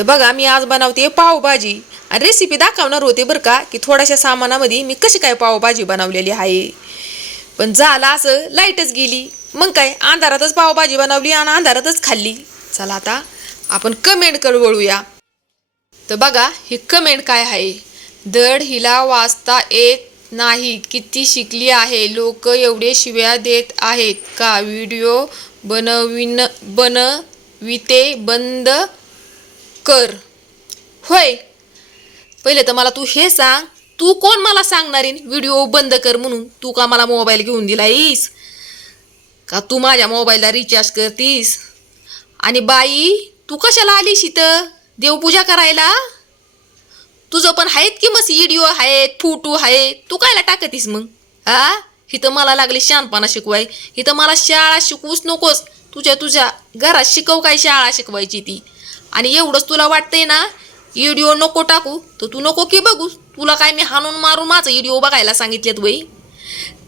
तर बघा मी आज बनवते पावभाजी आणि रेसिपी दाखवणार होते बरं का की थोड्याशा सामानामध्ये मी कशी काय पावभाजी बनवलेली आहे. पण झालं असं लाईटच गेली, मग काय अंधारातच पावभाजी बनवली आणि अंधारातच खाल्ली. चला आता आपण कमेंटकडे वळूया. तर बघा ही कमेंट काय आहे. धड हिला वाचता येत नाही, किती शिकली आहे, लोक एवढे शिव्या देत आहेत का, व्हिडिओ बनविते बंद कर. होय, पहिले तर मला तू हे सांग, तू कोण मला सांगणारी व्हिडिओ बंद कर म्हणून? तू का मला मोबाईल घेऊन दिलायस का? तू माझ्या मोबाईलला रिचार्ज करतीस? आणि बाई तू कशाला आलीस इथं देवपूजा करायला? तुझं पण आहेत की मस्त व्हिडिओ आहेत, फोटो आहेत, तू कायला टाकतीस मग? इथं मला लागली शहाणपणा शिकवाय. इथं मला शाळा शिकवूच नकोस, तुझ्या घरात शिकव काय शाळा शिकवायची ती. आणि एवढंच तुला वाटतंय ना व्हिडिओ नको टाकू तर तू नको की बघू. तुला काय मी हाणून मारून माझं व्हिडिओ बघायला सांगितलेत वय?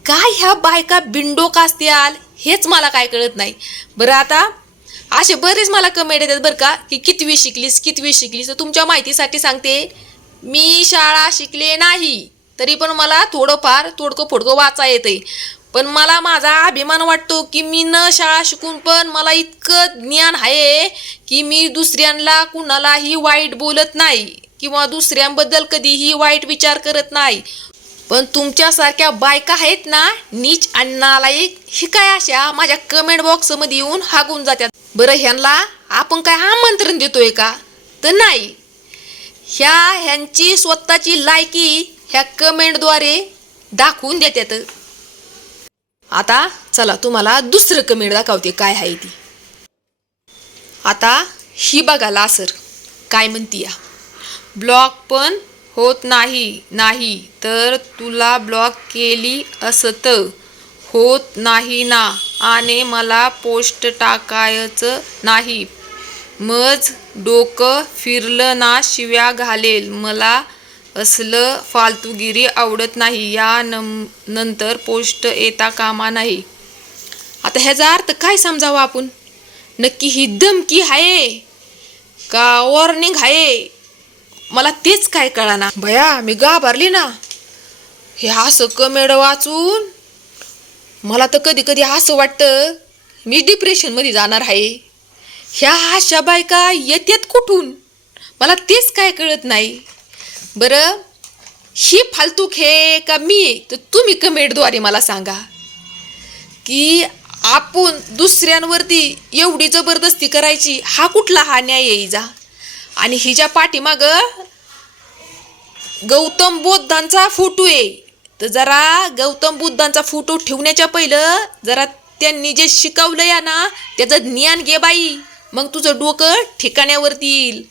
काय ह्या बायका बिंडोक असत्याल हेच मला काय कळत नाही. बरं आता असे बरेच मला कमेंट येतात बरं का की कितवी शिकलीस. तर तुमच्या माहितीसाठी सांगते, मी शाळा शिकले नाही तरी पण मला थोडंफार तोडकं फोडकं वाचा येतंय. पण मला माझा अभिमान वाटतो की मी न शाळा शिकून पण मला इतकं ज्ञान आहे की मी दुसऱ्यांना कुणालाही वाईट बोलत नाही किंवा दुसऱ्यांबद्दल कधीही वाईट विचार करत नाही. पण तुमच्यासारख्या बायका आहेत ना नीच आणि नालायक, ही काय अशा माझ्या कमेंट बॉक्समध्ये येऊन हागून जातात. बरं ह्यांना आपण काय आमंत्रण देतोय का? तर नाही. ह्यांची स्वतःची लायकी ह्या कमेंटद्वारे दाखवून देतात. आता चला तुम्हाला दुसरं कमेंट दाखवते काय आहे ती. आता ही बघा लासर काय म्हणतीया. ब्लॉक पण होत नाही तर तुला ब्लॉक केली असत होत नाही ना, आणि मला पोस्ट टाकायचं नाही, मज डोकं फिरलं ना शिव्या घालेल, मला असलं फालतूगिरी आवडत नाही, या नंतर पोस्ट येता कामा नाही. आता ह्याचा अर्थ काय समजावा आपण? नक्की ही धमकी आहे का वॉर्निंग आहे? मला तेच काय कळाना. भया मी घाबरली ना हे असं कमेंट वाचून. मला तर कधी कधी असं वाटतं मी डिप्रेशनमध्ये जाणार आहे. ह्या अशा बायका येतात कुठून मला तेच काय कळत नाही. बरं ही फालतूक हे का मी? तर तुम्ही कमेंटद्वारे मला सांगा की आपण दुसऱ्यांवरती एवढी जबरदस्ती करायची हा कुठला हा न्याय यायचा? आणि हिच्या पाठीमागं गौतम बुद्धांचा फोटो आहे. तर जरा गौतम बुद्धांचा फोटो ठेवण्याच्या पहिलं जरा त्यांनी जे शिकवलं या ना त्याचं ज्ञान घे बाई, मग तुझं डोकं ठिकाण्यावरती येईल.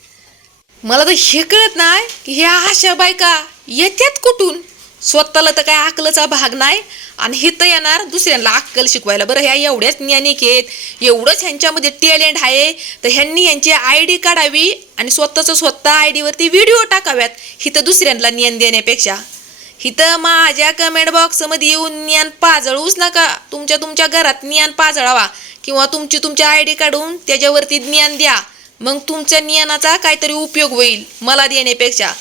मला तर हे कळत नाही की ह्या अशा बायका येतात कुठून. स्वतःला तर काय अक्कलचा भाग नाही आणि हे तर येणार दुसऱ्यांना अक्कल शिकवायला. बरं ह्या एवढ्याच ज्ञानिक आहेत, एवढंच ह्यांच्यामध्ये टॅलेंट आहे, तर ह्यांनी यांची ID काढावी आणि स्वतः ID वरती व्हिडिओ टाकाव्यात. हिथं दुसऱ्यांना ज्ञान देण्यापेक्षा हिथं माझ्या कमेंट बॉक्समध्ये येऊन ज्ञान पाजळूच नका. तुमच्या घरात ज्ञान पाजळावा किंवा तुमची ID काढून त्याच्यावरती ज्ञान द्या, मग तुमच्या ज्ञानाचा काहीतरी उपयोग होईल मला देण्यापेक्षा.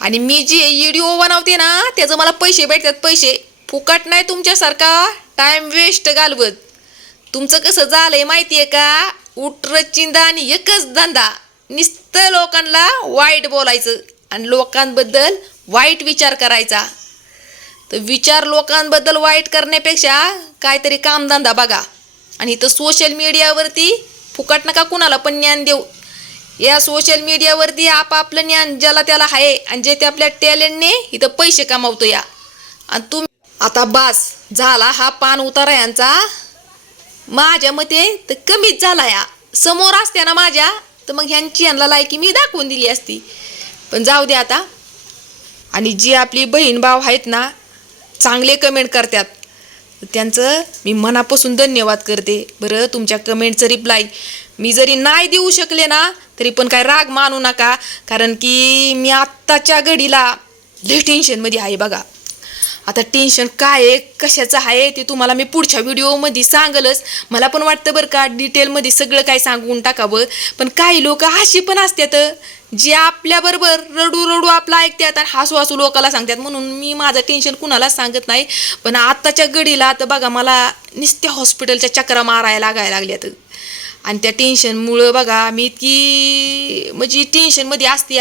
आणि मी जे व्हिडिओ बनवते ना त्याचं मला पैसे भेटतात. पैसे फुकट नाही तुमच्यासारखा टाइम वेस्ट घालवत. तुमचं कसं झालंय माहितीये का? उठरचिंदा आणि एकच धंदा, नुसतं लोकांना वाईट बोलायचं आणि लोकांबद्दल वाईट विचार करायचा. तर विचार लोकांबद्दल वाईट करण्यापेक्षा काहीतरी कामधंदा बघा. आणि इथं सोशल मीडियावरती फुकट नका कुणाला पण ज्ञान देऊ. या सोशल मीडियावरती आपापलं ज्ञान ज्याला त्याला आहे आणि जे ते आपल्या टॅलेंटने इथं पैसे कमावतो या. आणि तुम्ही आता बास झाला हा पान उतारा यांचा. माझ्या मते तर कमीच झाला या. समोर असते ना माझ्या तर मग ह्यांची यांना लायकी मी दाखवून दिली असती. पण जाऊ दे आता. आणि जी आपली बहीण भाव आहेत ना चांगले कमेंट करतात त्यांचं मी मनापासून धन्यवाद करते. बरं तुमच्या कमेंटचं रिप्लाय मी जरी नाही देऊ शकले ना तरी पण काय राग मानू नका, कारण की मी आत्ताच्या घडीला लई टेन्शनमध्ये आहे बघा. आता टेन्शन काय आहे कशाचं आहे ते तुम्हाला मी पुढच्या व्हिडिओमध्ये सांगलच. मला पण वाटतं बरं का डिटेलमध्ये सगळं काय सांगून टाकावं, पण काही लोक अशी पण असतात जे आपल्याबरोबर रडू रडू आपलं ऐकतात आणि हसू हसू लोकाला सांगतात. म्हणून मी माझं टेन्शन कुणालाच सांगत नाही. पण आत्ताच्या घडीला आता बघा मला नुसत्या हॉस्पिटलच्या चक्रा मारायला लागायला लागल्यात आणि त्या टेन्शनमुळं बघा मी इतकी म्हणजे टेन्शनमध्ये असते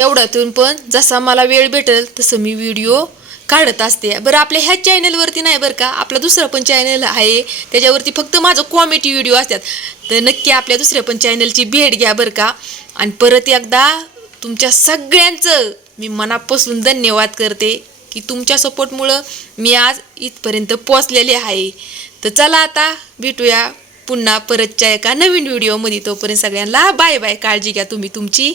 तेवढ्यातून पण जसा मला वेळ भेटेल तसं मी व्हिडिओ काढत असते. बरं आपल्या ह्या चॅनलवरती नाही बरं का, आपला दुसरा पण चॅनल आहे त्याच्यावरती फक्त माझं कॉमेडी व्हिडिओ असतात. तर नक्की आपल्या दुसऱ्या पण चॅनलची भेट घ्या बरं का. आणि परत एकदा तुमच्या सगळ्यांचं मी मनापासून धन्यवाद करते की तुमच्या सपोर्टमुळं मी आज इथपर्यंत पोचलेले आहे. तर चला आता भेटूया पुन्हा परतच्या एका नवीन व्हिडिओमध्ये. तोपर्यंत सगळ्यांना बाय बाय. काळजी घ्या तुम्ही तुमची.